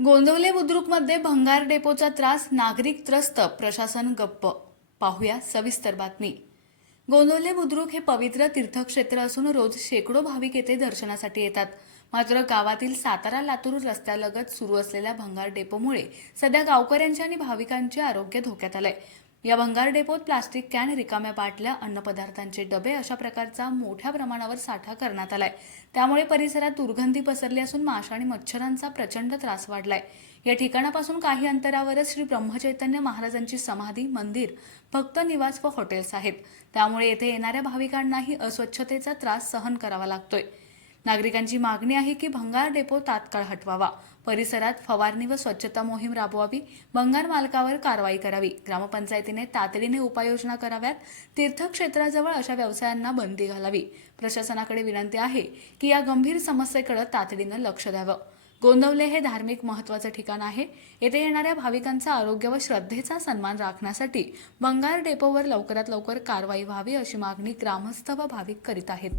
गोंदवले बुद्रुकमध्ये भंगार डेपोचा त्रास नागरिक त्रस्त प्रशासन गप्प. पाहूया सविस्तर बातमी. गोंदवले बुद्रुक हे पवित्र तीर्थक्षेत्र असून रोज शेकडो भाविक येथे दर्शनासाठी येतात. मात्र गावातील सातारा लातूर रस्त्यालगत सुरू असलेल्या भंगार डेपोमुळे सध्या गावकऱ्यांच्या आणि भाविकांचे आरोग्य धोक्यात आलंय. या भंगार डेपोत प्लास्टिक कॅन रिकाम्या बाटल्या अन्नपदार्थांचे डबे अशा प्रकारचा मोठ्या प्रमाणावर साठा करण्यात आलाय. त्यामुळे परिसरात दुर्गंधी पसरली असून माशा आणि मच्छरांचा प्रचंड त्रास वाढलाय. या ठिकाणापासून काही अंतरावरच श्री ब्रह्मचैतन्य महाराजांची समाधी मंदिर भक्त निवास व हॉटेल्स आहेत. त्यामुळे येथे येणाऱ्या भाविकांनाही अस्वच्छतेचा त्रास सहन करावा लागतोय. नागरिकांची मागणी आहे की भंगार डेपो तात्काळ हटवावा. परिसरात फवारणी व स्वच्छता मोहीम राबवावी. भंगार मालकावर कारवाई करावी. ग्रामपंचायतीने तातडीने उपाययोजना कराव्यात. तीर्थक्षेत्राजवळ अशा व्यवसायांना बंदी घालावी. प्रशासनाकडे विनंती आहे की या गंभीर समस्येकडे तातडीनं लक्ष द्यावं. गोंदवले हे धार्मिक महत्वाचं ठिकाण आहे. येथे येणाऱ्या भाविकांचा आरोग्य व श्रद्धेचा सन्मान राखण्यासाठी बंगार डेपोवर लवकरात लवकर कारवाई व्हावी अशी मागणी ग्रामस्थ व भाविक करीत आहेत.